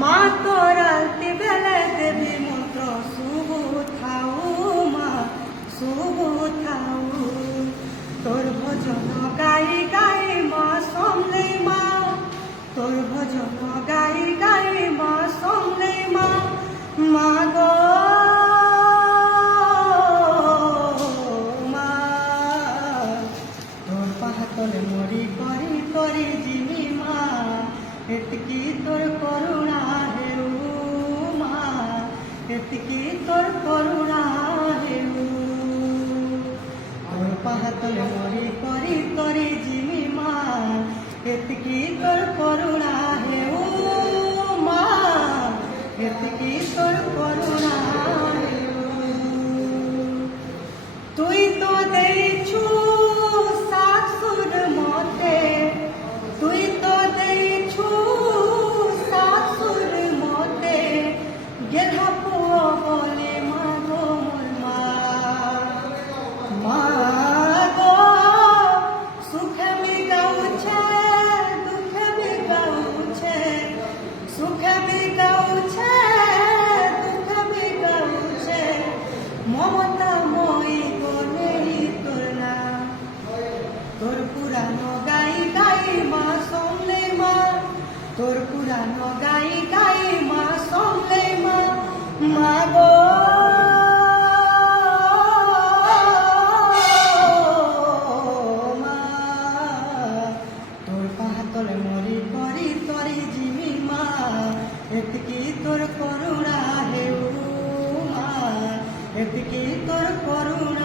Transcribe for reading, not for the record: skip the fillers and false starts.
মা তোর আলতি বেলে দেবী মন্ত্র শুভ থাও মা শুভ থাও তোর ভজন গাই গাই মা সমলে মা তোর ভজন গাই গাই মা সমলে মা মা গো মা তোর পাহাতলে মরি করি করি জিনি মা এতকি তোর করুণা হেউ মা এতকি তোর করুণা হেউ তোর পাহাতলে মরি করি করি জিনি মা এতকি তোর করুণা হেউ মা এতকি তোর করুণা হেউ তুই তো দেইছু শাশুর মতে তুই তো দেইছু শাশুর মতে গেধা পুয়া বলে মা গো মোর মা মা গো সুখে বিগাউছে দুঃখে বিগাউছে সুখে বিগাউছে দুঃখে বিগাউছে মমতা মই গলে তোর না তোর পুরানো গাই গাই মা সমলে মা তোর পুরানো গাই গাই মা সমলে মা মা গো মা তোর পাহাতলে মরি করি তরি জিমি মা এতকি তোর করুণা হেউ মা এতকি তোর করুণা